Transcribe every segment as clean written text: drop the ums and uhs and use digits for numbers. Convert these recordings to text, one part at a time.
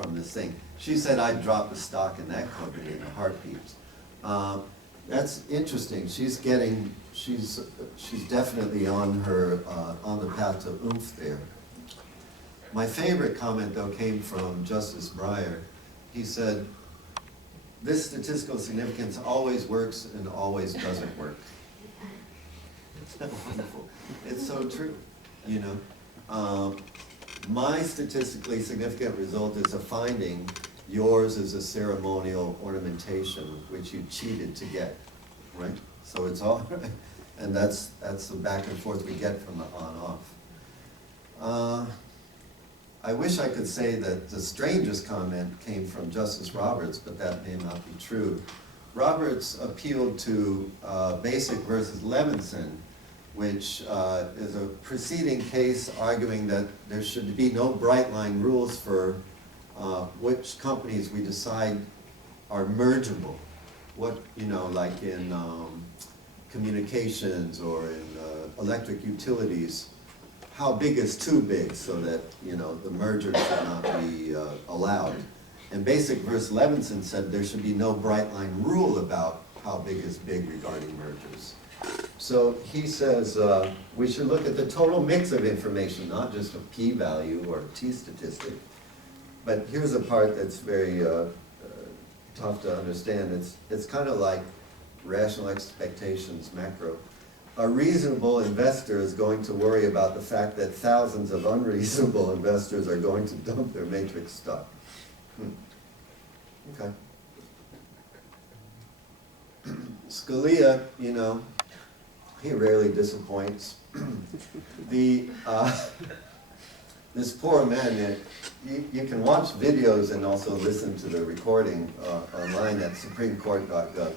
from this thing. She said I'd drop the stock in that company in a heartbeat. That's interesting. She's definitely on the path to oomph there. My favorite comment, though, came from Justice Breyer. He said, "This statistical significance always works and always doesn't work." It's wonderful. It's so true, you know. My statistically significant result is a finding. Yours is a ceremonial ornamentation, which you cheated to get, right? So it's all right. And that's the back and forth we get from the on-off. I wish I could say that the strangest comment came from Justice Roberts, but that may not be true. Roberts appealed to Basic versus Levinson, which is a preceding case arguing that there should be no bright line rules for which companies we decide are mergeable. What, you know, like in communications or in electric utilities, how big is too big so that, you know, the merger should not be allowed. And Basic versus Levinson said there should be no bright line rule about how big is big regarding mergers. So he says we should look at the total mix of information, not just a p-value or a t-statistic. But here's a part that's very tough to understand. It's kind of like rational expectations macro. A reasonable investor is going to worry about the fact that thousands of unreasonable investors are going to dump their matrix stock. Okay. Scalia, you know, he rarely disappoints. This poor man, you can watch videos and also listen to the recording online at supremecourt.gov.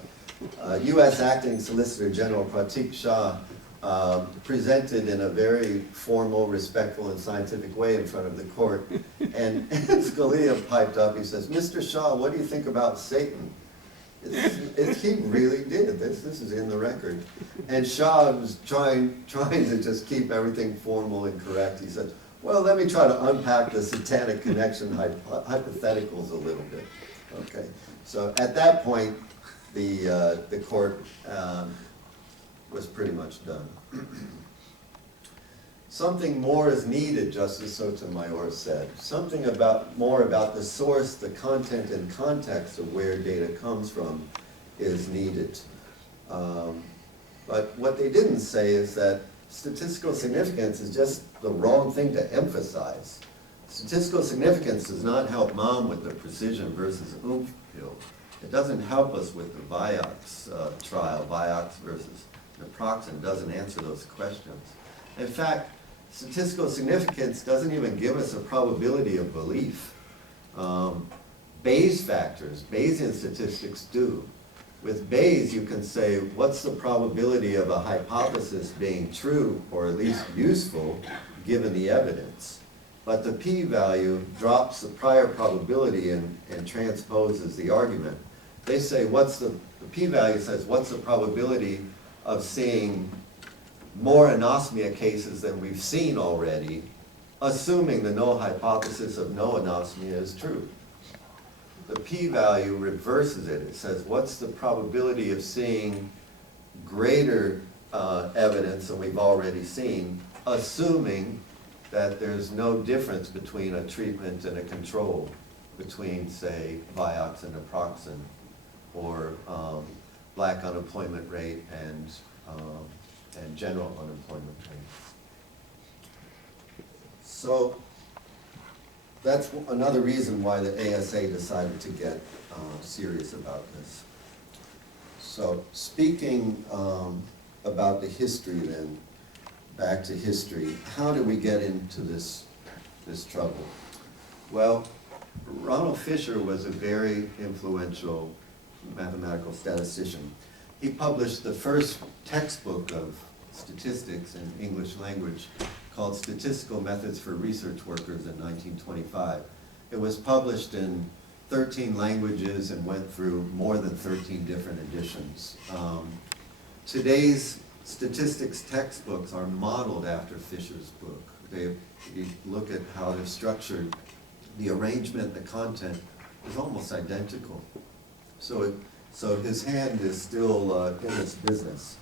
U.S. Acting Solicitor General Pratik Shah presented in a very formal, respectful, and scientific way in front of the court. And Scalia piped up, he says, "Mr. Shah, what do you think about Satan?" He really did. This is in the record. And Shah was trying to just keep everything formal and correct. He said, "Well, let me try to unpack the satanic connection hypotheticals a little bit." Okay. So at that point, the court was pretty much done. Something more is needed, Justice Sotomayor said. Something more about the source, the content and context of where data comes from is needed. But what they didn't say is that statistical significance is just the wrong thing to emphasize. Statistical significance does not help Mom with the precision versus oomph pill. It doesn't help us with the Vioxx trial, Vioxx versus naproxen doesn't answer those questions. In fact, statistical significance doesn't even give us a probability of belief. Bayes factors, Bayesian statistics do. With Bayes, you can say, what's the probability of a hypothesis being true or at least useful given the evidence? But the p-value drops the prior probability and transposes the argument. They say, the p-value says, what's the probability of seeing more anosmia cases than we've seen already, assuming the null hypothesis of no anosmia is true. The p-value reverses it. It says, what's the probability of seeing greater evidence than we've already seen, assuming that there's no difference between a treatment and a control, between, say, Vioxx and naproxen, or black unemployment rate and general unemployment rate. So that's another reason why the ASA decided to get serious about this. So speaking about the history then, back to history, how did we get into this trouble? Well, Ronald Fisher was a very influential mathematical statistician. He published the first textbook of statistics in English language called Statistical Methods for Research Workers in 1925. It was published in 13 languages and went through more than 13 different editions. Today's statistics textbooks are modeled after Fisher's book. You look at how they're structured, the arrangement, the content is almost identical. So his hand is still in this business.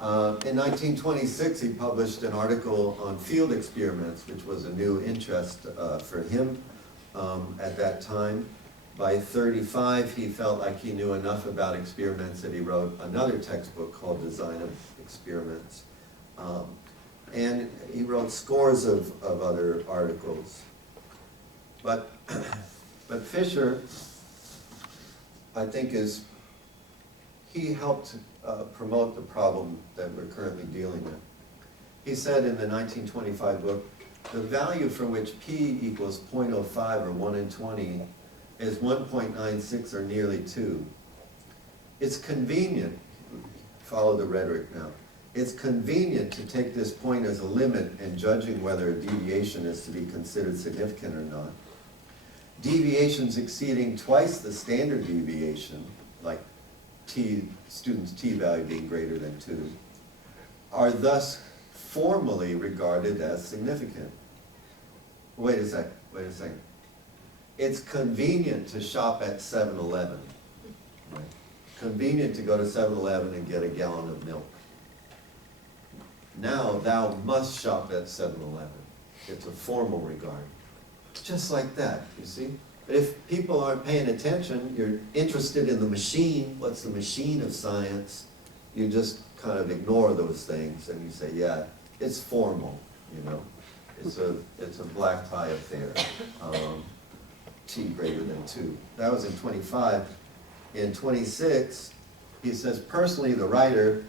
In 1926, he published an article on field experiments, which was a new interest for him at that time. By 35, he felt like he knew enough about experiments that he wrote another textbook called Design of Experiments. And he wrote scores of other articles. But Fisher, I think, he helped promote the problem that we're currently dealing with. He said in the 1925 book, the value for which p equals 0.05 or 1 in 20 is 1.96 or nearly 2. It's convenient, follow the rhetoric now, it's convenient to take this point as a limit in judging whether a deviation is to be considered significant or not. Deviations exceeding twice the standard deviation, like student's t-value being greater than 2, are thus formally regarded as significant. Wait a second. It's convenient to shop at 7-Eleven. Right? Convenient to go to 7-Eleven and get a gallon of milk. Now thou must shop at 7-Eleven. It's a formal regard. Just like that, you see? But if people aren't paying attention, you're interested in the machine, what's the machine of science, you just kind of ignore those things and you say, yeah, it's formal, you know? It's a black tie affair. T greater than 2. That was in 25. In 26, he says, personally, the writer,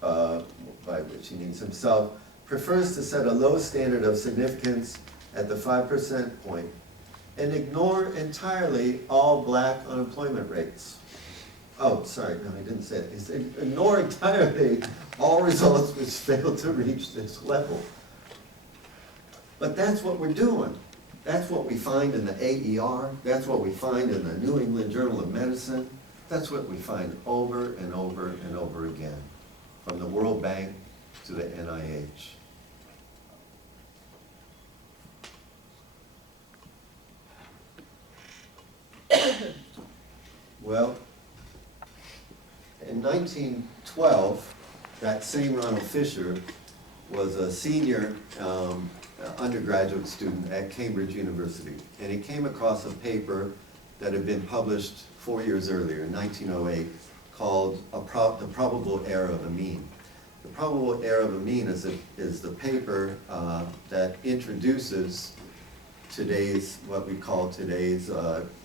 by which he means himself, prefers to set a low standard of significance at the 5% point and ignore entirely all black unemployment rates. Oh, sorry, no, he didn't say it. He said, ignore entirely all results which fail to reach this level. But that's what we're doing. That's what we find in the AER. That's what we find in the New England Journal of Medicine. That's what we find over and over and over again, from the World Bank to the NIH. Well, in 1912, that same Ronald Fisher was a senior undergraduate student at Cambridge University, and he came across a paper that had been published 4 years earlier, in 1908, called The Probable Error of a Mean. The Probable Error of a Mean is the paper that introduces today's, what we call today's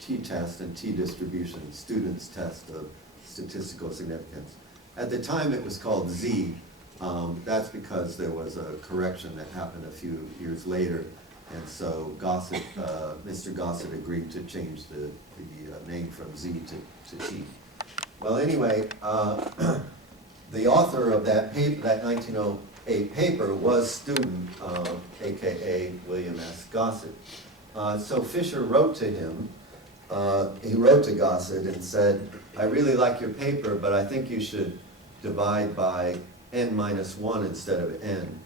t-test and t-distribution, student's test of statistical significance. At the time it was called Z. That's because there was a correction that happened a few years later, and so Gossett, Mr. Gossett agreed to change the name from Z to T. Well, anyway, the author of that paper, that 1908 paper, was student, aka William S. Gossett. So Fisher wrote to him. He wrote to Gossett and said, I really like your paper, but I think you should divide by n-1 instead of n.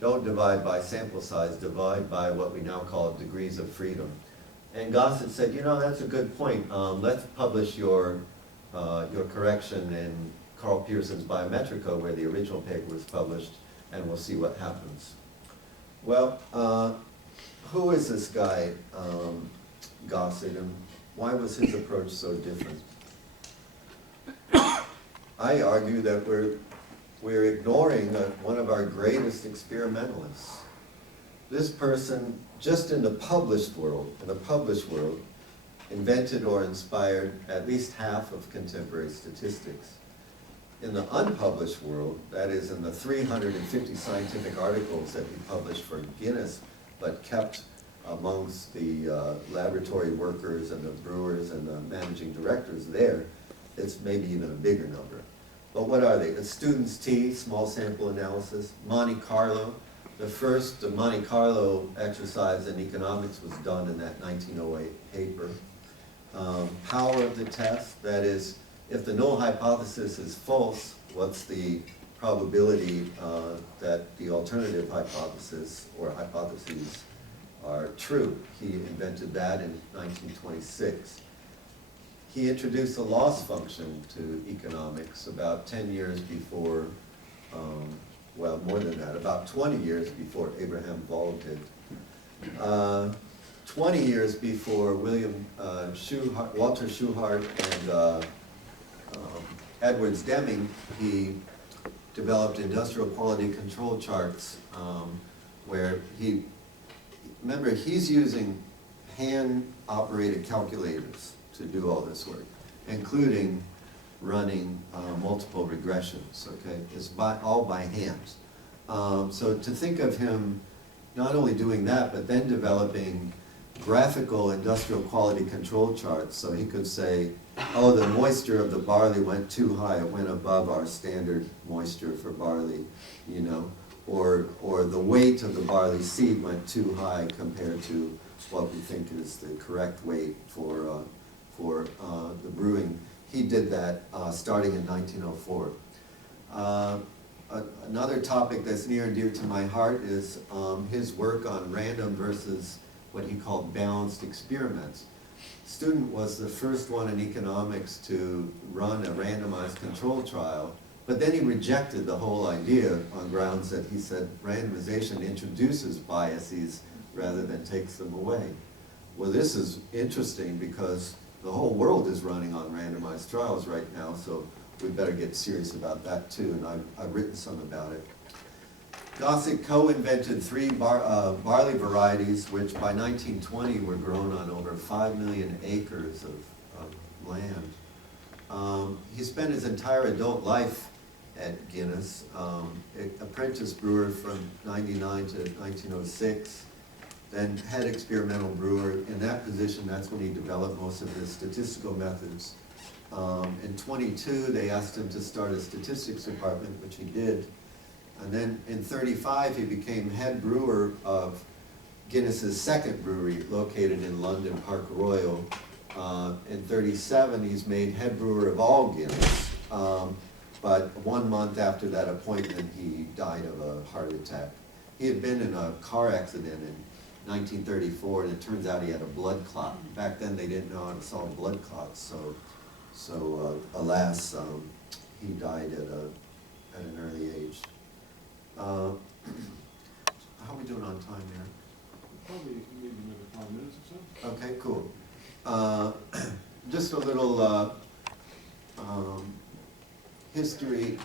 Don't divide by sample size, divide by what we now call degrees of freedom. And Gossett said, you know, that's a good point. Let's publish your correction in Carl Pearson's Biometrica, where the original paper was published, and we'll see what happens. Well, who is this guy, Gossett, and why was his approach so different? I argue that we're ignoring one of our greatest experimentalists. This person, just in the published world, invented or inspired at least half of contemporary statistics. In the unpublished world, that is in the 350 scientific articles that he published for Guinness, but kept amongst the laboratory workers and the brewers and the managing directors there, it's maybe even a bigger number. But what are they? A student's T, small sample analysis, Monte Carlo. The first Monte Carlo exercise in economics was done in that 1908 paper. Power of the test, that is, if the null hypothesis is false, what's the probability that the alternative hypothesis or hypotheses are true. He invented that in 1926. He introduced the loss function to economics about 10 years before, well, more than that, about 20 years before Abraham Ball did. 20 years before Walter Shewhart and Edwards Deming, he developed industrial quality control charts where remember, he's using hand-operated calculators to do all this work, including running multiple regressions, okay? It's all by hand. So to think of him not only doing that, but then developing graphical industrial quality control charts, so he could say, oh, the moisture of the barley went too high, it went above our standard moisture for barley, you know, or the weight of the barley seed went too high compared to what we think is the correct weight for the brewing. He did that starting in 1904. Another topic that's near and dear to my heart is his work on random versus what he called balanced experiments. Student was the first one in economics to run a randomized control trial, but then he rejected the whole idea on grounds that he said randomization introduces biases rather than takes them away. Well, this is interesting because the whole world is running on randomized trials right now, so we better get serious about that too, and I've written some about it. Gossett co-invented 3 barley varieties, which by 1920 were grown on over 5 million acres of land. He spent his entire adult life at Guinness, apprentice brewer from 99 to 1906, then head experimental brewer. In that position, that's when he developed most of his statistical methods. In 22, they asked him to start a statistics department, which he did. And then in 35, he became head brewer of Guinness's second brewery, located in London, Park Royal. In 37, he's made head brewer of all Guinness. But 1 month after that appointment, he died of a heart attack. He had been in a car accident in 1934, and it turns out he had a blood clot. Back then, they didn't know how to solve blood clots, so alas, he died at an early age. How are we doing on time here? Probably maybe another 5 minutes or so. Okay, cool. Just a little history.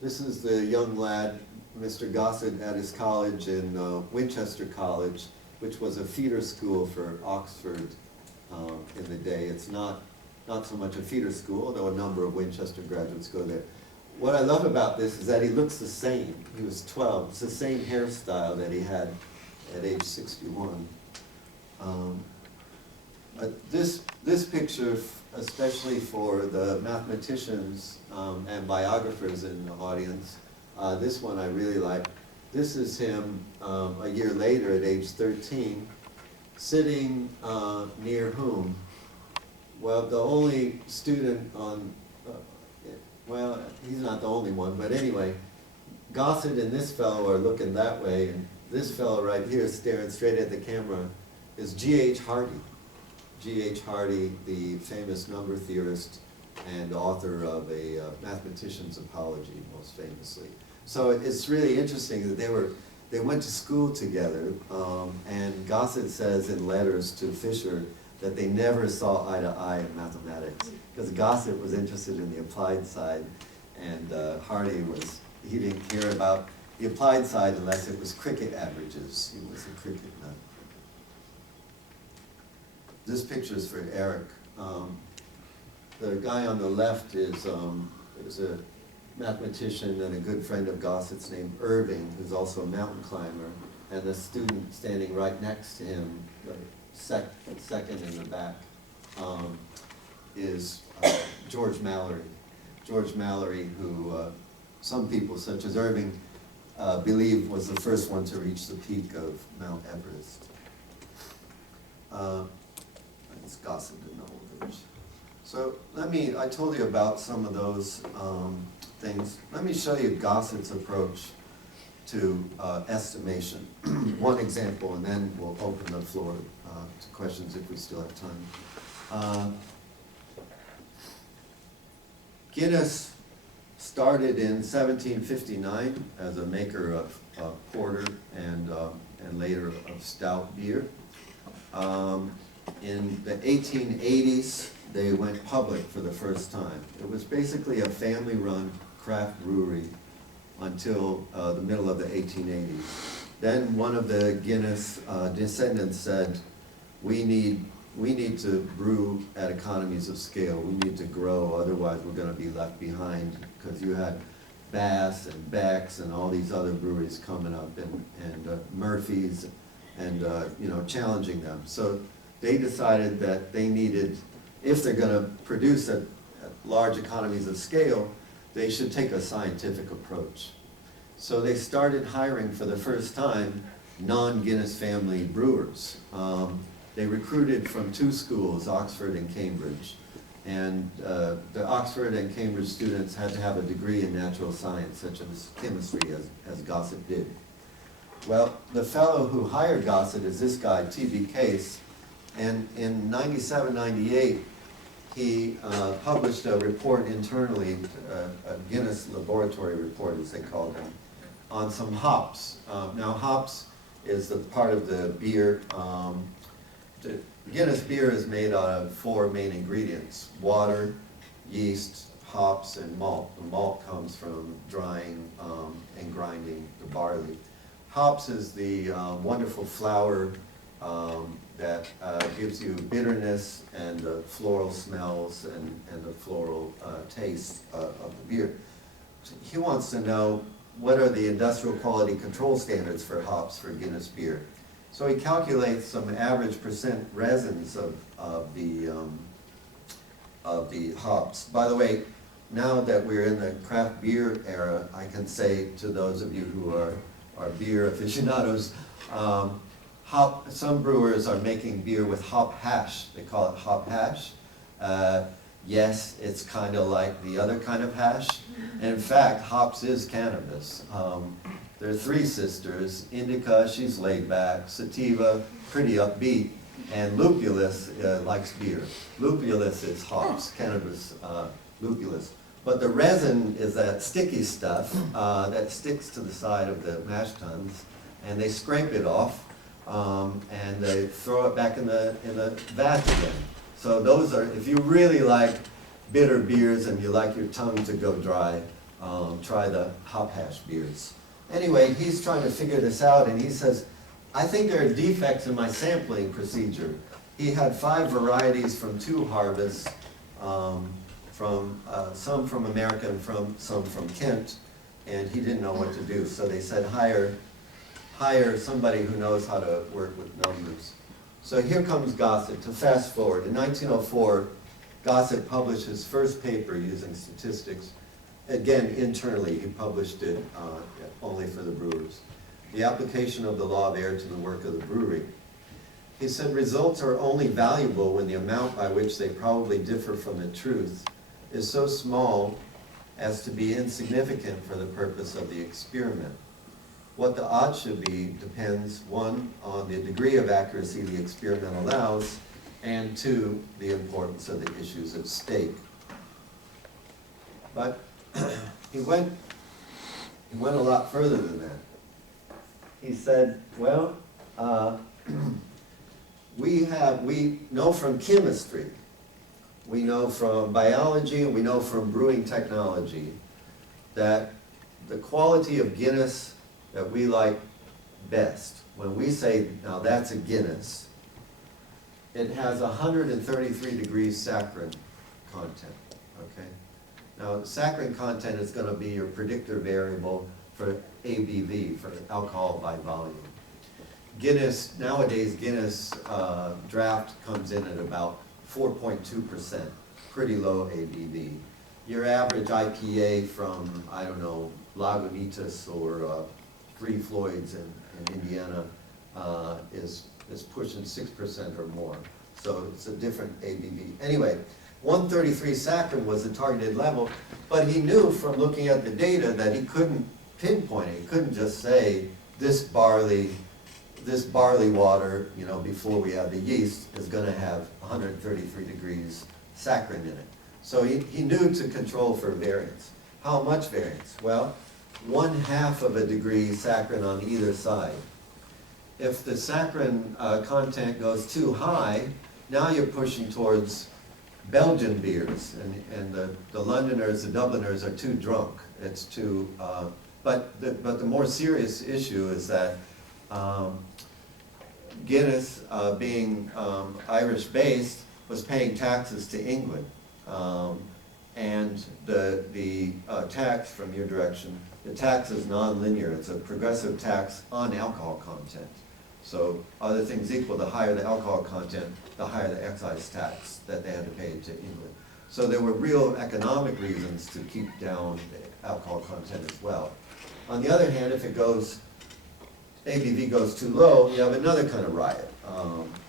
This is the young lad, Mr. Gossett, at his college in Winchester College, which was a feeder school for Oxford in the day. It's not so much a feeder school, although a number of Winchester graduates go there. What I love about this is that he looks the same. He was 12. It's the same hairstyle that he had at age 61. This picture, especially for the mathematicians and biographers in the audience, this one I really like. This is him a year later at age 13, sitting near whom? Well, the only student on, well, he's not the only one, but anyway, Gossett and this fellow are looking that way, and this fellow right here staring straight at the camera is G.H. Hardy. G.H. Hardy, the famous number theorist and author of a mathematician's apology, most famously. So it's really interesting that they went to school together, and Gossett says in letters to Fisher that they never saw eye to eye in mathematics, because Gossett was interested in the applied side, and Hardy he didn't care about the applied side unless it was cricket averages. He was a cricket nut. This picture is for Eric. The guy on the left is a mathematician and a good friend of Gossett's named Irving, who's also a mountain climber, and the student standing right next to him, second in the back, is George Mallory. George Mallory, who some people, such as Irving, believe was the first one to reach the peak of Mount Everest. It's Gossett in the old age. So I told you about some of those things. Let me show you Gossett's approach. to estimation. One example, and then we'll open the floor to questions if we still have time. Guinness started in 1759 as a maker of porter and later of stout beer. In the 1880s, they went public for the first time. It was basically a family-run craft brewery until the middle of the 1880s. Then one of the Guinness descendants said, we need to brew at economies of scale. We need to grow, otherwise we're going to be left behind, because you had Bass and Beck's and all these other breweries coming up, and Murphy's, and challenging them. So they decided that they needed, if they're going to produce at large economies of scale, they should take a scientific approach. So they started hiring for the first time non-Guinness family brewers. They recruited from two schools, Oxford and Cambridge. And the Oxford and Cambridge students had to have a degree in natural science, such as chemistry, as Gossett did. Well, the fellow who hired Gossett is this guy, T.B. Case, and in 97, 98, he published a report internally, a Guinness laboratory report, as they called them, on some hops. Now, hops is the part of the beer. The Guinness beer is made out of four main ingredients: water, yeast, hops, and malt. The malt comes from drying and grinding the barley. Hops is the wonderful flower that gives you bitterness and floral smells and the floral taste of the beer. He wants to know, what are the industrial quality control standards for hops for Guinness beer? So he calculates some average percent resins of the hops. By the way, now that we're in the craft beer era, I can say to those of you who are beer aficionados, some brewers are making beer with hop hash. They call it hop hash. Yes, it's kind of like the other kind of hash. And in fact, hops is cannabis. There are three sisters: Indica, she's laid back; Sativa, pretty upbeat; and Lupulus likes beer. Lupulus is hops, cannabis, lupulus. But the resin is that sticky stuff that sticks to the side of the mash tuns, and they scrape it off, and they throw it back in the vat again. So those are, if you really like bitter beers and you like your tongue to go dry, try the hop hash beers. Anyway, he's trying to figure this out, and he says, I think there are defects in my sampling procedure. He had 5 varieties from 2 harvests, some from America and some from Kent, and he didn't know what to do. So they said, hire somebody who knows how to work with numbers. So here comes Gossett. To fast forward, in 1904, Gossett published his first paper using statistics. Again, internally, he published it only for the brewers. The application of the law of error to the work of the brewery. He said, results are only valuable when the amount by which they probably differ from the truth is so small as to be insignificant for the purpose of the experiment. What the odds should be depends, 1, on the degree of accuracy the experiment allows, and 2, the importance of the issues at stake. But he went a lot further than that. He said, well, we know from chemistry, we know from biology, and we know from brewing technology that the quality of Guinness that we like best, when we say, now that's a Guinness, it has 133 degrees saccharin content, okay? Now, saccharin content is going to be your predictor variable for ABV, for alcohol by volume. Guinness, nowadays Guinness draft comes in at about 4.2%, pretty low ABV. Your average IPA from, I don't know, Lagunitas or Three Floyds in Indiana is pushing 6% or more. So it's a different ABV. Anyway, 133 saccharin was the targeted level, but he knew from looking at the data that he couldn't pinpoint it. He couldn't just say this barley water, you know, before we have the yeast, is going to have 133 degrees saccharin in it. So he knew to control for variance. How much variance? Well, 1/2 of a degree saccharin on either side. If the saccharin content goes too high, now you're pushing towards Belgian beers, and the Londoners, the Dubliners are too drunk. It's too, but the more serious issue is that Guinness, being Irish-based, was paying taxes to England. And the tax from your direction, the tax is non-linear. It's a progressive tax on alcohol content. So other things equal, the higher the alcohol content, the higher the excise tax that they had to pay to England. So there were real economic reasons to keep down the alcohol content as well. On the other hand, if it goes, ABV goes too low, you have another kind of riot.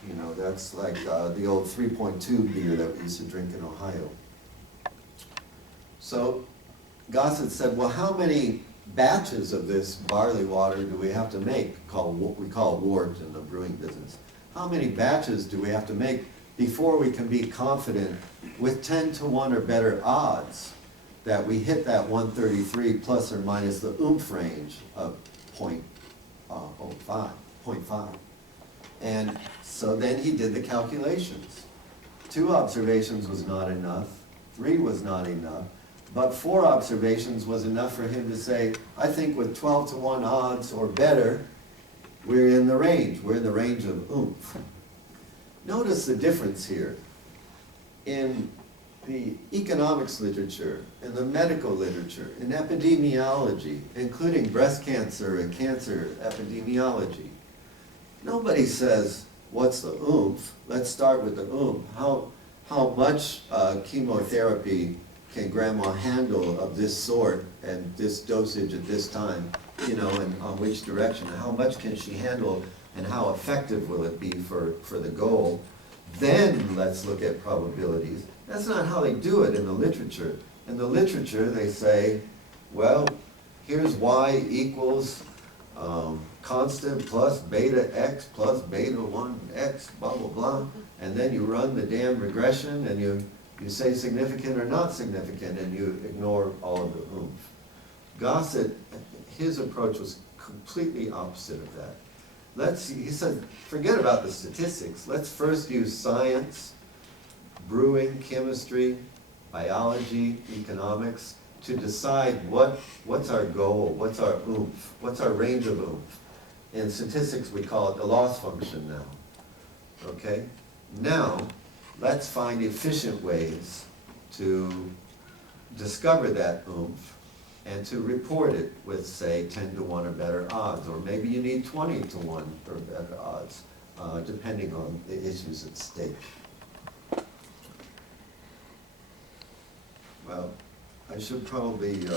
You know, that's like the old 3.2 beer that we used to drink in Ohio. So Gossett said, well, how many batches of this barley water do we have to make, what we call wort in the brewing business? How many batches do we have to make before we can be confident with 10 to 1 or better odds that we hit that 133 plus or minus the oomph range of 0.5. And so then he did the calculations. 2 observations was not enough, 3 was not enough, but 4 observations was enough for him to say, I think with 12 to 1 odds or better, we're in the range. We're in the range of oomph. Notice the difference here. In the economics literature, in the medical literature, in epidemiology, including breast cancer and cancer epidemiology, nobody says, what's the oomph? Let's start with the oomph. How much chemotherapy can grandma handle of this sort and this dosage at this time, you know, and on which direction? How much can she handle and how effective will it be for the goal? Then let's look at probabilities. That's not how they do it in the literature. In the literature, they say, well, here's y equals constant plus beta x plus beta 1 x, blah, blah, blah. And then you run the damn regression and you say significant or not significant, and you ignore all of the oomph. Gossett, his approach was completely opposite of that. He said, forget about the statistics. Let's first use science, brewing, chemistry, biology, economics, to decide what's our goal, what's our oomph, what's our range of oomph. In statistics, we call it the loss function now. Okay? Now, let's find efficient ways to discover that oomph and to report it with, say, 10 to 1 or better odds, or maybe you need 20 to 1 or better odds, depending on the issues at stake. Well, I should probably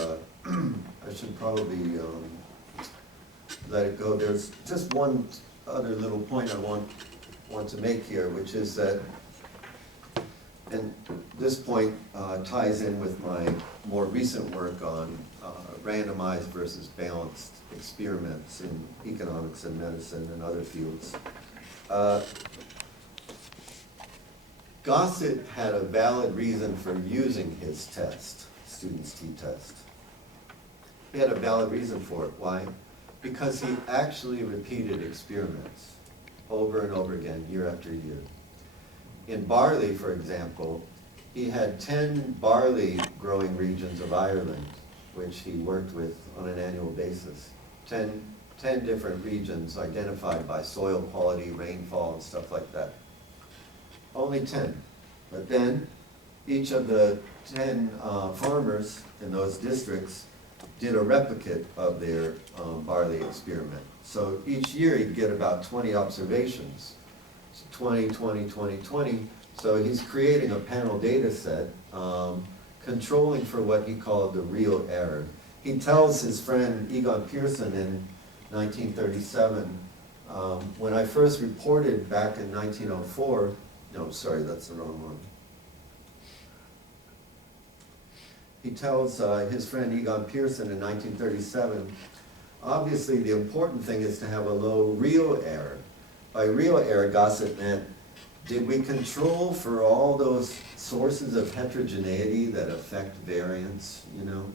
let it go. There's just one other little point I want to make here, which is that, and this point ties in with my more recent work on randomized versus balanced experiments in economics and medicine and other fields. Gossett had a valid reason for using his test, student's t-test. He had a valid reason for it. Why? Because he actually repeated experiments over and over again, year after year. In barley, for example, he had 10 barley growing regions of Ireland, which he worked with on an annual basis. 10 different regions identified by soil quality, rainfall, and stuff like that. Only 10. But then each of the 10 farmers in those districts did a replicate of their barley experiment. So each year he'd get about 20 observations. So 20, 20, 20, 20. So he's creating a panel data set, controlling for what he called the real error. He tells his friend Egon Pearson in 1937, when I first reported back in 1904, no, sorry, that's the wrong one. he tells his friend Egon Pearson in 1937, obviously the important thing is to have a low real error. By real error, Gossett meant, did we control for all those sources of heterogeneity that affect variance, you know,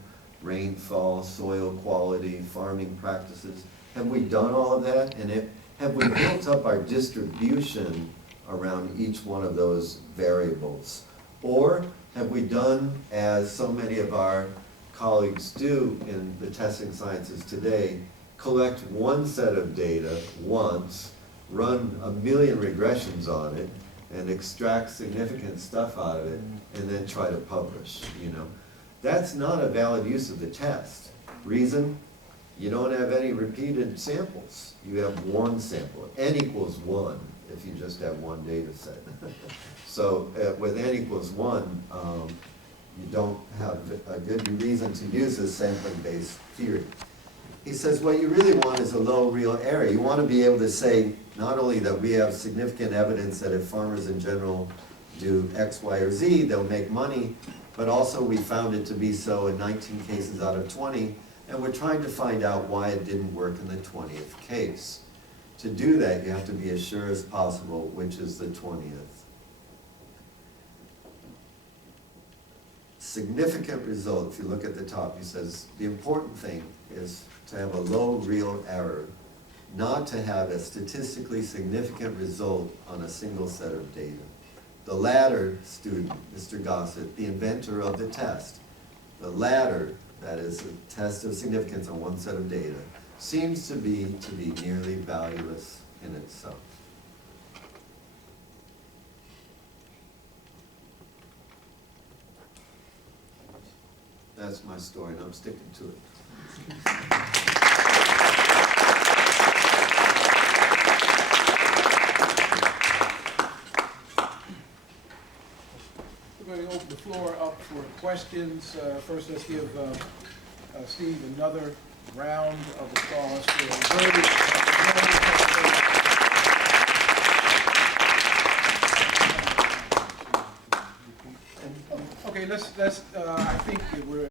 rainfall, soil quality, farming practices? Have we done all of that? And have we built up our distribution around each one of those variables? Or have we done, as so many of our colleagues do in the testing sciences today, collect one set of data once, run a million regressions on it, and extract significant stuff out of it, and then try to publish, you know? That's not a valid use of the test. Reason? You don't have any repeated samples. You have one sample. N equals 1 if you just have one data set. So with N equals 1, you don't have a good reason to use this sampling-based theory. He says what you really want is a low real error. You want to be able to say not only that we have significant evidence that if farmers in general do X, Y, or Z, they'll make money, but also we found it to be so in 19 cases out of 20, and we're trying to find out why it didn't work in the 20th case. To do that, you have to be as sure as possible which is the 20th. Significant result, if you look at the top, he says, the important thing is to have a low real error, not to have a statistically significant result on a single set of data. The latter student, Mr. Gossett, the inventor of the test, the latter, that is a test of significance on one set of data, seems to be nearly valueless in itself. That's my story, and I'm sticking to it. We're going to open the floor up for questions. First, let's give Steve another round of applause for a very okay, let's I think we're